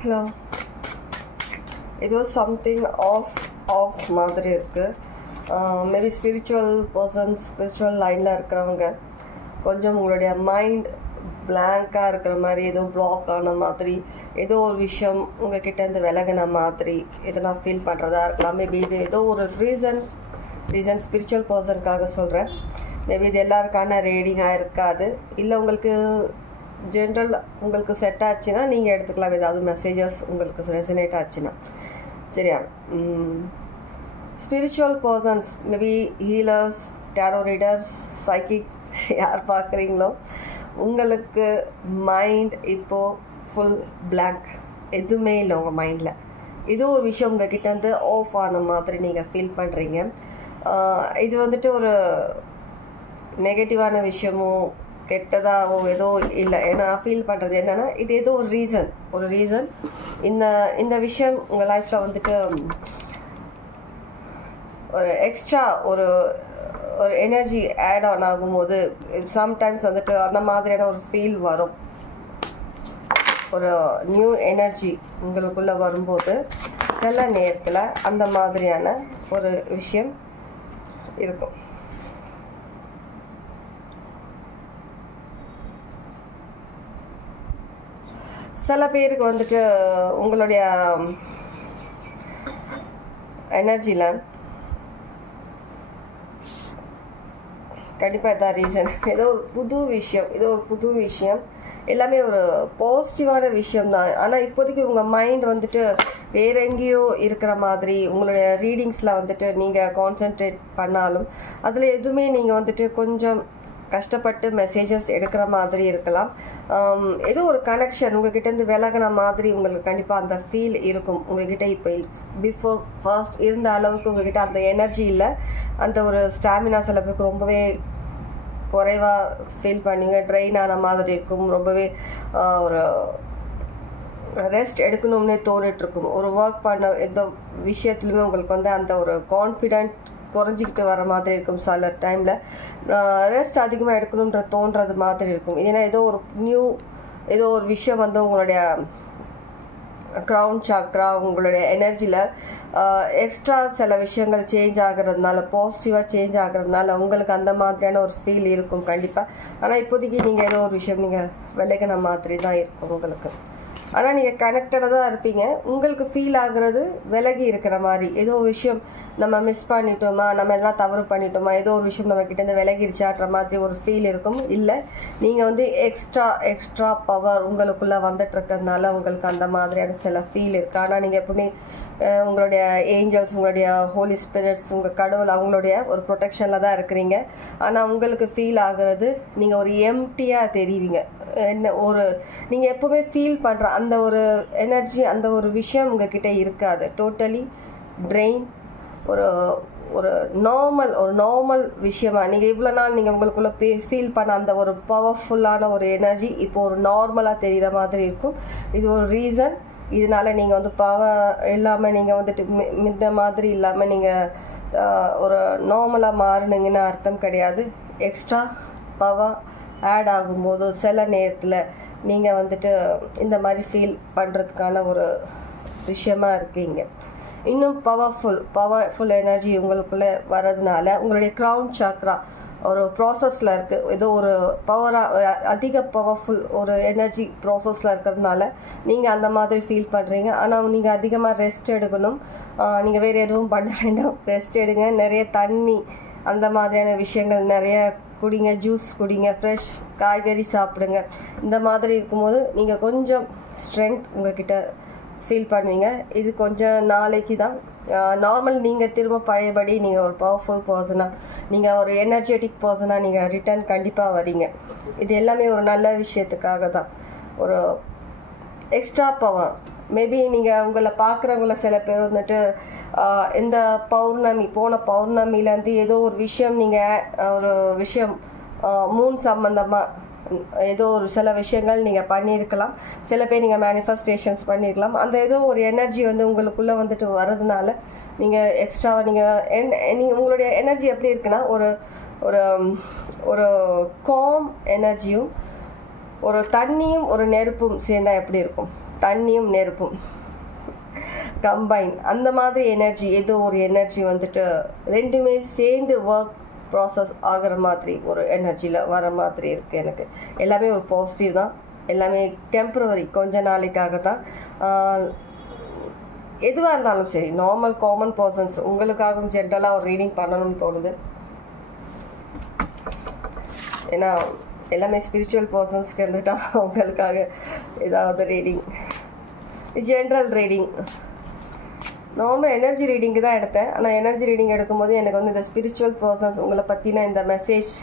Hello, ஏதோ something of மாதிரி இருக்குது. மேபி ஸ்பிரிச்சுவல் லைனில் இருக்கிறவங்க கொஞ்சம் உங்களுடைய மைண்ட் பிளாங்காக இருக்கிற மாதிரி, ஏதோ பிளாக் ஆன மாதிரி, ஏதோ ஒரு விஷயம் உங்ககிட்ட இருந்து விலகின மாதிரி எதனா ஃபீல் பண்ணுறதா இருக்கலாம். மேபி இது ஏதோ ஒரு ரீசன் ஸ்பிரிச்சுவல் பர்சனுக்காக சொல்கிறேன். மேபி இது எல்லாருக்கான ரீடிங்காக இருக்காது. இல்லை உங்களுக்கு ஜென்ரல் உங்களுக்கு செட் ஆச்சுன்னா நீங்கள் எடுத்துக்கலாம். ஏதாவது மெசேஜஸ் உங்களுக்கு ரெசனேட் ஆச்சுன்னா சரியா. Spiritual persons, maybe healers, tarot readers, psychics யார் பார்க்குறீங்களோ உங்களுக்கு மைண்ட் இப்போது ஃபுல் பிளாங்க், எதுவுமே இல்லை உங்கள் மைண்டில். ஏதோ ஒரு விஷயம் உங்ககிட்ட இருந்து ஆஃப் ஆன மாதிரி நீங்கள் ஃபீல் பண்ணுறீங்க. இது வந்துட்டு ஒரு நெகட்டிவான விஷயமோ கெட்டதாவோ ஏதோ இல்லை. ஏன்னா ஃபீல் பண்ணுறது என்னென்னா, இது ஏதோ ஒரு ரீசன் இந்த விஷயம் உங்கள் லைஃப்பில் வந்துட்டு ஒரு எக்ஸ்ட்ரா ஒரு எனர்ஜி ஆட் ஆன் ஆகும்போது சம்டைம்ஸ் வந்துட்டு அந்த மாதிரியான ஒரு ஃபீல் வரும். ஒரு நியூ எனர்ஜி உங்களுக்குள்ளே வரும்போது சில நேரத்தில் அந்த மாதிரியான ஒரு விஷயம் இருக்கும். சில பேருக்கு வந்துட்டு உங்களுடைய எனர்ஜியில் கண்டிப்பாக இதான் ரீசன். ஏதோ ஒரு புது விஷயம் எல்லாமே ஒரு பாசிட்டிவான விஷயம் தான். ஆனால் இப்போதைக்கு உங்கள் மைண்ட் வந்துட்டு வேற எங்கேயோ இருக்கிற மாதிரி, உங்களுடைய ரீடிங்ஸில் வந்துட்டு நீங்கள் கான்சென்ட்ரேட் பண்ணாலும் அதில் எதுவுமே நீங்கள் வந்துட்டு கொஞ்சம் கஷ்டப்பட்டு மெசேஜஸ் எடுக்கிற மாதிரி இருக்கலாம். ஏதோ ஒரு கனெக்ஷன் உங்ககிட்டேருந்து விலகின மாதிரி உங்களுக்கு கண்டிப்பாக அந்த ஃபீல் இருக்கும். உங்ககிட்ட இப்போ ஃபர்ஸ்ட் இருந்த அளவுக்கு உங்ககிட்ட அந்த எனர்ஜி இல்லை. அந்த ஒரு ஸ்டாமினா சில பேருக்கு ரொம்பவே குறைவாக ஃபீல் பண்ணுவீங்க. ட்ரெயின் ஆன மாதிரி இருக்கும். ரொம்பவே ஒரு ரெஸ்ட் எடுக்கணும்னே தோணிட்டுருக்கும். ஒரு ஒர்க் பண்ண எந்த விஷயத்துலையுமே உங்களுக்கு வந்து அந்த ஒரு கான்ஃபிடென்ட் குறைஞ்சிக்கிட்டு வர மாதிரி இருக்கும். சில டைமில் ரெஸ்ட் அதிகமாக எடுக்கணுன்ற தோன்றது மாதிரி இருக்கும். ஏன்னா ஏதோ ஒரு விஷயம் வந்து உங்களுடைய க்ரௌன் சாக்ரா, உங்களுடைய எனர்ஜியில் எக்ஸ்ட்ரா சில விஷயங்கள் சேஞ்ச் ஆகிறதுனால, பாசிட்டிவாக சேஞ்ச் ஆகிறதுனால உங்களுக்கு அந்த மாதிரியான ஒரு ஃபீல் இருக்கும் கண்டிப்பாக. ஆனால் இப்போதைக்கு நீங்கள் ஏதோ ஒரு விஷயம் நீங்கள் விலகின மாதிரி தான் இருக்கும் உங்களுக்கு. ஆனால் நீங்கள் கனெக்டடாக தான் இருப்பீங்க. உங்களுக்கு ஃபீல் ஆகுறது விலகி இருக்கிற மாதிரி, ஏதோ ஒரு விஷயம் நம்ம மிஸ் பண்ணிட்டோமா, நம்ம எல்லாம் தவறு பண்ணிட்டோமா, ஏதோ ஒரு விஷயம் நம்ம கிட்டேருந்து விலகிருச்சான்ற மாதிரி ஒரு ஃபீல் இருக்கும். இல்லை, நீங்கள் வந்து எக்ஸ்ட்ரா பவர் உங்களுக்குள்ளே வந்துட்டு இருக்கிறதுனால உங்களுக்கு அந்த மாதிரியான சில ஃபீல் இருக்குது. ஆனால் நீங்கள் எப்பவுமே உங்களுடைய ஏஞ்சல்ஸ், உங்களுடைய ஹோலி ஸ்பிரிட்ஸ், உங்கள் கடவுள் அவங்களுடைய ஒரு ப்ரொடெக்ஷனில் தான் இருக்கிறீங்க. ஆனால் உங்களுக்கு ஃபீல் ஆகுறது நீங்கள் ஒரு எம்டியாக தெரிவிங்க. நீங்கள் எப்பவுமே ஃபீல் பண்ணுற அந்த ஒரு எனர்ஜி, அந்த ஒரு விஷயம் உங்ககிட்ட இருக்காது. Totally train. ஒரு நார்மல் விஷயமா நீங்கள் இவ்வளோ நாள் நீங்கள் உங்களுக்குள்ள ஃபீல் பண்ண அந்த ஒரு பவர்ஃபுல்லான ஒரு எனர்ஜி இப்போ ஒரு நார்மலாக தெரிகிற மாதிரி இருக்கும். இது ஒரு ரீசன். இதனால நீங்கள் வந்து பவர் இல்லாமல் நீங்கள் வந்துட்டு இந்த மாதிரி இல்லாமல் நீங்கள் ஒரு நார்மலாக மாறுனீங்கன்னு அர்த்தம் கிடையாது. எக்ஸ்ட்ரா பவர் ஆட் ஆகும்போது சில நேரத்தில் நீங்கள் வந்துட்டு இந்த மாதிரி ஃபீல் பண்ணுறதுக்கான ஒரு விஷயமா இருக்கீங்க. இன்னும் பவர்ஃபுல் எனர்ஜி உங்களுக்குள்ளே வர்றதுனால உங்களுடைய க்ரௌன் சாக்ரா ஒரு ப்ராசஸில் இருக்குது. ஏதோ ஒரு அதிக பவர்ஃபுல் ஒரு எனர்ஜி ப்ராசஸில் இருக்கிறதுனால நீங்கள் அந்த மாதிரி ஃபீல் பண்ணுறீங்க. ஆனால் நீங்கள் அதிகமாக ரெஸ்ட் எடுக்கணும். நீங்கள் வேறு எதுவும் பண்ண வேண்டாம், ரெஸ்ட் எடுங்க. நிறைய தண்ணி, அந்த மாதிரியான விஷயங்கள் நிறைய குடிங்க, ஜூஸ் குடிங்க, ஃப்ரெஷ் காய்கறி சாப்பிடுங்க. இந்த மாதிரி இருக்கும்போது நீங்கள் கொஞ்சம் ஸ்ட்ரென்த் உங்ககிட்ட ஃபீல் பண்ணுவீங்க. இது கொஞ்சம் நாளைக்கு தான் நார்மல். நீங்கள் திரும்ப பழையபடி நீங்கள் ஒரு பவர்ஃபுல் பர்சனாக, நீங்கள் ஒரு எனர்ஜெட்டிக் பர்சனாக நீங்கள் ரிட்டர்ன் கண்டிப்பாக வரீங்க. இது எல்லாமே ஒரு நல்ல விஷயத்துக்காக தான். ஒரு எக்ஸ்ட்ரா பவர். மேபி நீங்கள் உங்களை பார்க்குறவங்கள சில பேர் வந்துட்டு இந்த போன பௌர்ணமிலேருந்து ஏதோ ஒரு விஷயம் ஒரு விஷயம் மூன் சம்பந்தமாக ஏதோ ஒரு சில விஷயங்கள் நீங்கள் பண்ணியிருக்கலாம். சில பேர் நீங்கள் மேனிஃபெஸ்டேஷன்ஸ் பண்ணியிருக்கலாம். அந்த ஏதோ ஒரு எனர்ஜி வந்து உங்களுக்குள்ளே வந்துட்டு வர்றதுனால நீங்கள் எக்ஸ்ட்ராவாக நீங்கள் உங்களுடைய எனர்ஜி எப்படி இருக்குன்னா ஒரு காம் எனர்ஜியும் ஒரு தண்ணியும் ஒரு நெருப்பும் சேர்ந்தா எப்படி இருக்கும்? தண்ணியும் நெருப்பும் கம்பைன், அந்த மாதிரி எனர்ஜி, ஏதோ ஒரு எனர்ஜி வந்துட்டு ரெண்டுமே சேர்ந்து ஒர்க் ப்ராசஸ் ஆகிற மாதிரி ஒரு எனர்ஜியில் வர மாதிரி இருக்குது. எனக்கு எல்லாமே ஒரு பாசிட்டிவ் தான், எல்லாமே டெம்பரவரி, கொஞ்ச நாளைக்காக தான். எதுவாக இருந்தாலும் சரி, நார்மல் காமன் பர்சன்ஸ் உங்களுக்காகவும் ஜென்ரலாக ஒரு ரீடிங் பண்ணணும்னு தோணுது. ஏன்னா எல்லாமே ஸ்பிரிச்சுவல் பர்சன்ஸ்க்கு இருந்துட்டா உங்களுக்காக ஏதாவது reading, general reading. Normal energy reading தான் எடுத்தேன். ஆனால் எனர்ஜி ரீடிங் எடுக்கும்போது எனக்கு வந்து இந்த ஸ்பிரிச்சுவல் பர்சன்ஸ் உங்களை பற்றின இந்த மெசேஜ்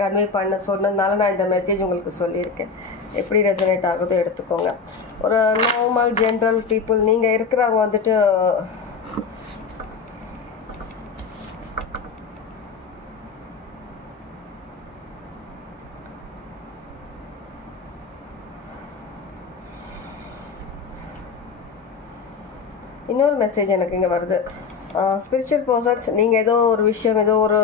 கன்வே பண்ண சொன்னதுனால நான் இந்த மெசேஜ் உங்களுக்கு சொல்லியிருக்கேன். எப்படி ரெசனேட் ஆகுதோ எடுத்துக்கோங்க. ஒரு நார்மல் ஜென்ரல் பீப்புள் நீங்கள் இருக்கிறவங்க வந்துட்டு இன்னொரு மெசேஜ் எனக்கு இங்கே வருது. ஸ்பிரிச்சுவல் பர்சன்ஸ் நீங்கள் ஏதோ ஒரு விஷயம், ஏதோ ஒரு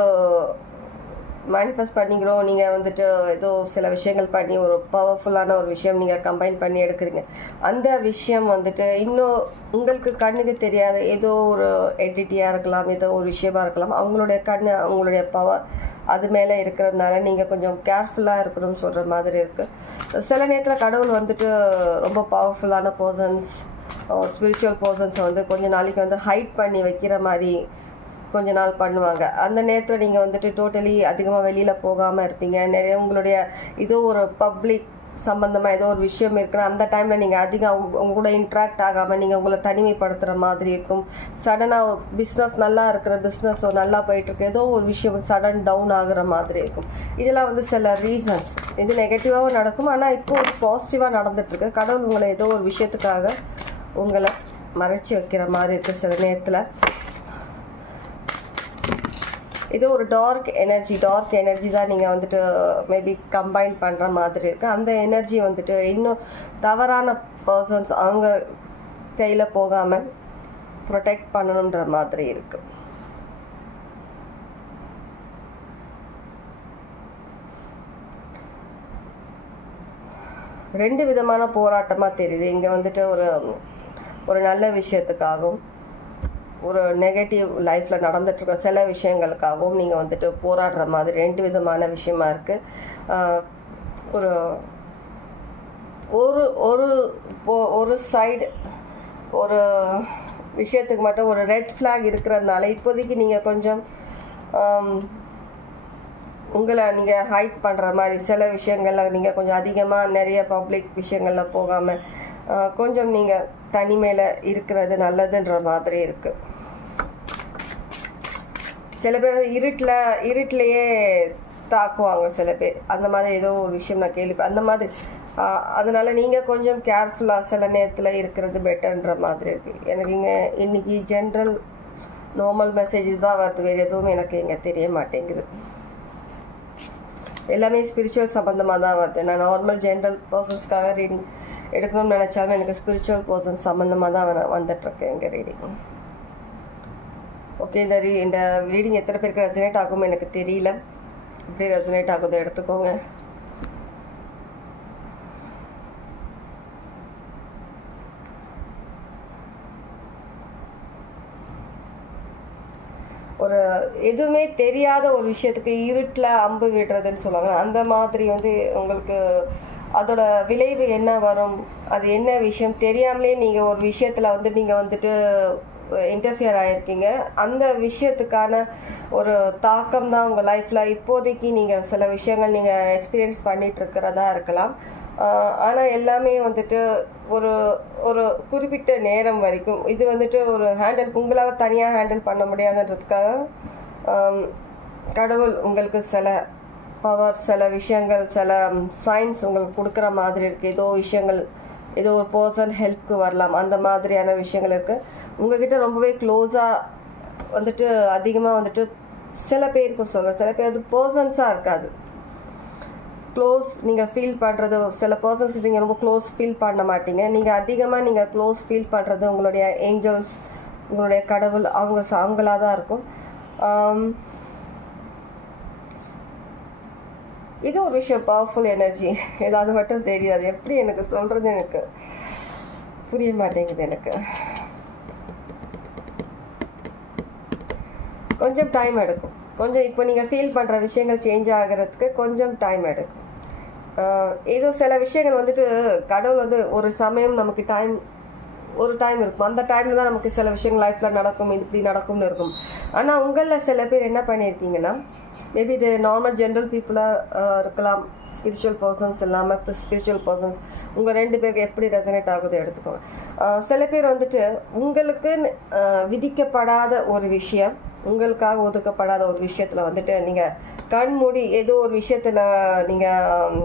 மேனிஃபெஸ்ட் பண்ணிக்கிறோம், நீங்கள் வந்துட்டு ஏதோ சில விஷயங்கள் பண்ணி ஒரு பவர்ஃபுல்லான ஒரு விஷயம் நீங்கள் கம்பைன் பண்ணி எடுக்கிறீங்க. அந்த விஷயம் வந்துட்டு இன்னும் உங்களுக்கு கண்ணுக்கு தெரியாத ஏதோ ஒரு என்டிட்டியாக இருக்கலாம், ஏதோ ஒரு விஷயமா இருக்கலாம். அவங்களுடைய கண், அவங்களுடைய பவர் அது மேலே இருக்கிறதுனால நீங்கள் கொஞ்சம் கேர்ஃபுல்லாக இருக்கணும்னு சொல்கிற மாதிரி இருக்குது. சில நேரத்தில் கடவுள் வந்துட்டு ரொம்ப பவர்ஃபுல்லான பர்சன்ஸ், ஸ்பிரிச்சுவல் பர்சன்ஸை வந்து கொஞ்ச நாளைக்கு வந்து ஹைட் பண்ணி வைக்கிற மாதிரி கொஞ்ச நாள் பண்ணுவாங்க. அந்த நேரத்தில் நீங்கள் வந்துட்டு டோட்டலி அதிகமாக வெளியில் போகாமல் இருப்பீங்க. நிறைய உங்களுடைய ஏதோ ஒரு பப்ளிக் சம்மந்தமாக ஏதோ ஒரு விஷயம் இருக்குன்னா அந்த டைமில் நீங்கள் அதிகம் அவங்க கூட இன்ட்ராக்ட் ஆகாமல் நீங்கள் உங்களை தனிமைப்படுத்துகிற மாதிரி இருக்கும். சடனாக பிஸ்னஸ் நல்லா இருக்கிற பிஸ்னஸ் நல்லா போயிட்டுருக்கு, ஏதோ ஒரு விஷயம் சடன் டவுன் ஆகுற மாதிரி இருக்கும். இதெல்லாம் வந்து சில ரீசன்ஸ். இது நெகட்டிவாகவும் நடக்கும், ஆனால் இப்போ ஒரு பாசிட்டிவாக நடந்துகிட்ருக்கு. கடவுள் உங்களை ஏதோ ஒரு விஷயத்துக்காக உங்களை மறைச்சி வைக்கிற மாதிரி இருக்குது. சில நேரத்தில் இது ஒரு டார்க் எனர்ஜி தான் நீங்கள் வந்துட்டு மேபி கம்பைன் பண்ணுற மாதிரி இருக்குது. அந்த எனர்ஜி வந்துட்டு இன்னும் தவறான பர்சன்ஸ் அவங்க கையில் போகாமல் ப்ரொடெக்ட் பண்ணணுன்ற மாதிரி இருக்குது. ரெண்டு விதமான போராட்டமாக தெரியுது இங்கே வந்துட்டு. ஒரு நல்ல விஷயத்துக்காகவும் ஒரு நெகட்டிவ் லைஃப்பில் நடந்துட்டுருக்க சில விஷயங்களுக்காகவும் நீங்கள் வந்துட்டு போராடுற மாதிரி ரெண்டு விதமான விஷயமா இருக்குது. ஒரு ஒரு ஒரு சைடு ஒரு விஷயத்துக்கு மட்டும் ஒரு ரெட் ஃப்ளாக் இருக்கிறதுனால இப்போதைக்கு நீங்கள் கொஞ்சம் உங்களை நீங்கள் ஹைட் பண்ணுற மாதிரி சில விஷயங்களில் நீங்கள் கொஞ்சம் அதிகமாக நிறைய பப்ளிக் விஷயங்களில் போகாமல் கொஞ்சம் நீங்கள் தனிமையில் இருக்கிறது நல்லதுன்ற மாதிரி இருக்குது. சில பேர் இருட்டிலேயே தாக்குவாங்க சில பேர், அந்த மாதிரி ஏதோ ஒரு விஷயம் நான் கேள்வி அந்த மாதிரி. அதனால் நீங்கள் கொஞ்சம் கேர்ஃபுல்லாக சில நேரத்தில் இருக்கிறது பெட்டர்ன்ற மாதிரி இருக்குது. எனக்கு இங்கே இன்றைக்கி ஜென்ரல் நார்மல் மெசேஜ் தான் வருது, வேறு எதுவும் எனக்கு இங்கே தெரிய மாட்டேங்குது. எல்லாமே ஸ்பிரிச்சுவல் சம்மந்தமாக தான் வருது. நான் நார்மல் ஜென்ரல் பர்சன்ஸ்க்காக ரீடிங் எடுக்கணும்னு நினச்சாலும் எனக்கு ஸ்பிரிச்சுவல் பர்சன்ஸ் சம்மந்தமாக தான் வந்துட்டுருக்கேன் எங்கள் ரீடிங். ஓகே, இந்த ரீடிங் எத்தனை பேருக்கு ரெசனேட் ஆகும் எனக்கு தெரியல. எப்படி ரெசனேட் ஆகுதோ எடுத்துக்கோங்க. ஒரு எதுவுமே தெரியாத ஒரு விஷயத்துக்கு இருட்டில் அம்பு விடுறதுன்னு சொல்லுவாங்க. அந்த மாதிரி வந்து உங்களுக்கு அதோட விளைவு என்ன வரும், அது என்ன விஷயம் தெரியாமலே நீங்கள் ஒரு விஷயத்தில் வந்து நீங்கள் வந்துட்டு இன்டர்ஃபியர் ஆகிருக்கீங்க. அந்த விஷயத்துக்கான ஒரு தாக்கம் தான் உங்கள் லைஃப்பில் இப்போதைக்கு நீங்கள் சில விஷயங்கள் நீங்கள் எக்ஸ்பீரியன்ஸ் பண்ணிகிட்ருக்கிறதா இருக்கலாம். ஆனால் எல்லாமே வந்துட்டு ஒரு ஒரு குறிப்பிட்ட நேரம் வரைக்கும் இது வந்துட்டு ஒரு உங்களால் தனியாக ஹேண்டில் பண்ண முடியாதுன்றதுக்காக கடவுள் உங்களுக்கு சில பவர், சில விஷயங்கள், சில சைன்ஸ் உங்களுக்கு கொடுக்குற மாதிரி இருக்குது. ஏதோ விஷயங்கள், ஏதோ ஒரு பர்சன் ஹெல்ப்க்கு வரலாம், அந்த மாதிரியான விஷயங்கள் இருக்குது. உங்ககிட்ட ரொம்பவே க்ளோஸாக வந்துட்டு அதிகமாக வந்துட்டு சில பேருக்கு சொல்கிறேன், சில பேர் அது பர்சன்ஸாக இருக்காது, க்ளோஸ் நீங்கள் ஃபீல் பண்ணுறது. சில பர்சன்ஸ்க்கு நீங்கள் ரொம்ப க்ளோஸ் ஃபீல் பண்ண மாட்டீங்க. நீங்கள் அதிகமாக நீங்கள் க்ளோஸ் ஃபீல் பண்ணுறது உங்களுடைய ஏஞ்சல்ஸ், உங்களுடைய கடவுள், அவங்களாக தான் இருக்கும். இது ஒரு விஷயம், பவர்ஃபுல் எனர்ஜி. ஏதாவது மட்டும் தெரியாது, எப்படி எனக்கு சொல்கிறது எனக்கு புரிய மாட்டேங்குது எனக்கு. கொஞ்சம் டைம் எடுக்கும். கொஞ்சம் இப்போ நீங்கள் ஃபீல் பண்ணுற விஷயங்கள் சேஞ்ச் ஆகிறதுக்கு கொஞ்சம் டைம் எடுக்கும். ஏதோ சில விஷயங்கள் வந்துட்டு கடவுள் வந்து ஒரு சமயம் நமக்கு ஒரு டைம் இருக்கும். அந்த டைமில் தான் நமக்கு சில விஷயங்கள் லைஃப்பில் நடக்கும், இது இப்படி நடக்கும்னு இருக்கும். ஆனால் உங்களில் சில பேர் என்ன பண்ணியிருக்கீங்கன்னா, மேபி இது நார்மல் ஜென்ரல் பீப்புளாக இருக்கலாம், ஸ்பிரிச்சுவல் பர்சன்ஸ் இல்லாமல் ஸ்பிரிச்சுவல் பர்சன்ஸ், உங்கள் 2 பேருக்கு எப்படி ரெசனேட் ஆகுது எடுத்துக்கோங்க. சில பேர் வந்துட்டு உங்களுக்கு விதிக்கப்படாத ஒரு விஷயம், உங்களுக்காக ஒதுக்கப்படாத ஒரு விஷயத்தில் வந்துட்டு நீங்கள் கண் மூடி ஏதோ ஒரு விஷயத்தில் நீங்கள்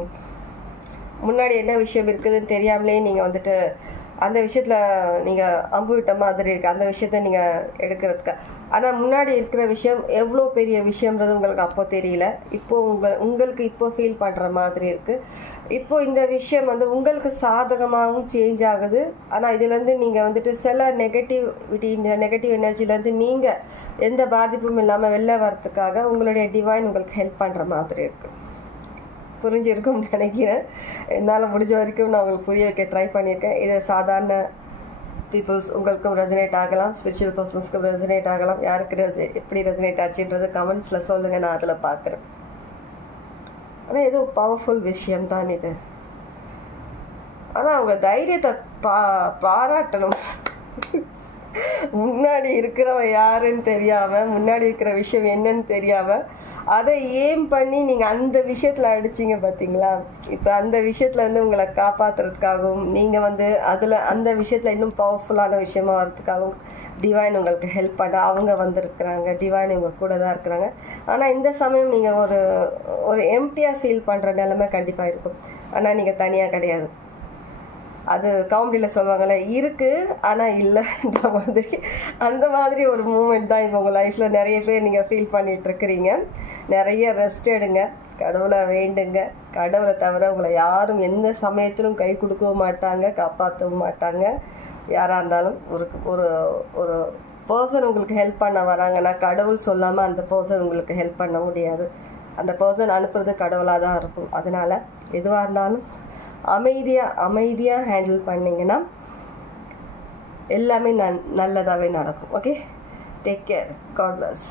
முன்னாடி என்ன விஷயம் இருக்குதுன்னு தெரியாமலே நீங்கள் வந்துட்டு அந்த விஷயத்தில் நீங்கள் அம்பு விட்ட மாதிரி இருக்குது, அந்த விஷயத்த நீங்கள் எடுக்கிறதுக்கு. ஆனால் முன்னாடி இருக்கிற விஷயம் எவ்வளோ பெரிய விஷயம்ன்றது உங்களுக்கு அப்போ தெரியல. இப்போது உங்களுக்கு இப்போ ஃபீல் பண்ணுற மாதிரி இருக்குது. இப்போது இந்த விஷயம் வந்து உங்களுக்கு சாதகமாகவும் சேஞ்ச் ஆகுது. ஆனால் இதுலேருந்து நீங்கள் வந்துட்டு சில நெகட்டிவிட்டி, இந்த நெகட்டிவ் எனர்ஜிலேருந்து நீங்கள் எந்த பாதிப்பும் இல்லாமல் வெளில வரத்துக்காக உங்களுடைய டிவைன் உங்களுக்கு ஹெல்ப் பண்ணுற மாதிரி இருக்குது. புரிஞ்சிருக்கும்னு நினைக்கிறேன். என்னால் முடிஞ்ச வரைக்கும் நான் உங்களுக்கு புரிய வைக்க ட்ரை பண்ணியிருக்கேன். இது சாதாரண பீப்புள்ஸ் உங்களுக்கும் ரெசனேட் ஆகலாம், ஸ்பிரிச்சுவல் பர்சன்ஸ்க்கும் ரெசனேட் ஆகலாம். யாருக்கு எப்படி ரெசனேட் ஆச்சுன்றது கமெண்ட்ஸில் சொல்லுங்கள், நான் அதில் பார்க்குறேன். ஆனால் ஏதோ பவர்ஃபுல் விஷயம் தான் இது. ஆனால் அவங்க தைரியத்தை பாராட்டணும். முன்னாடி இருக்கிறவன் யாருன்னு தெரியாமல், முன்னாடி இருக்கிற விஷயம் என்னன்னு தெரியாமல் அதை ஏம் பண்ணி நீங்கள் அந்த விஷயத்தில் அடிச்சிங்க பார்த்தீங்களா. இப்போ அந்த விஷயத்தில் வந்து உங்களை காப்பாற்றுறதுக்காகவும் நீங்கள் வந்து அந்த விஷயத்தில் இன்னும் பவர்ஃபுல்லான விஷயமா வரதுக்காகவும் டிவைன் உங்களுக்கு ஹெல்ப் பண்ண அவங்க வந்திருக்கிறாங்க. டிவைன் உங்கள் கூட தான் இருக்கிறாங்க. ஆனால் இந்த சமயம் நீங்கள் ஒரு எம்டியாக ஃபீல் பண்ணுற நிலைமை கண்டிப்பாக இருக்கும். ஆனால் நீங்கள் தனியாக கிடையாது. அது காமெடியில் சொல்லுவாங்கள்ல, இருக்குது ஆனால் இல்லைன்ற மாதிரி, அந்த மாதிரி ஒரு மூமெண்ட் தான் இப்போ உங்கள் லைஃப்பில் நிறைய பேர் நீங்கள் ஃபீல் பண்ணிகிட்ருக்கிறீங்க. நிறைய ரெஸ்ட் எடுங்க, கடவுளை வேண்டுங்க. கடவுளை தவிர உங்களை யாரும் எந்த சமயத்திலும் கை கொடுக்கவும் மாட்டாங்க, காப்பாற்றவும் மாட்டாங்க. யாராக இருந்தாலும் ஒரு ஒரு பர்சன் உங்களுக்கு ஹெல்ப் பண்ண வராங்கன்னா கடவுள் சொல்லாமல் அந்த பர்சன் உங்களுக்கு ஹெல்ப் பண்ண முடியாது. அந்த பர்சன் அனுப்புறது கடவுளாக தான் இருக்கும். அதனால் எதுவாக இருந்தாலும் அமைதியாக ஹேண்டில் பண்ணிங்கன்னா எல்லாமே நல்லதாகவே நடக்கும். Okay, take care. God plus.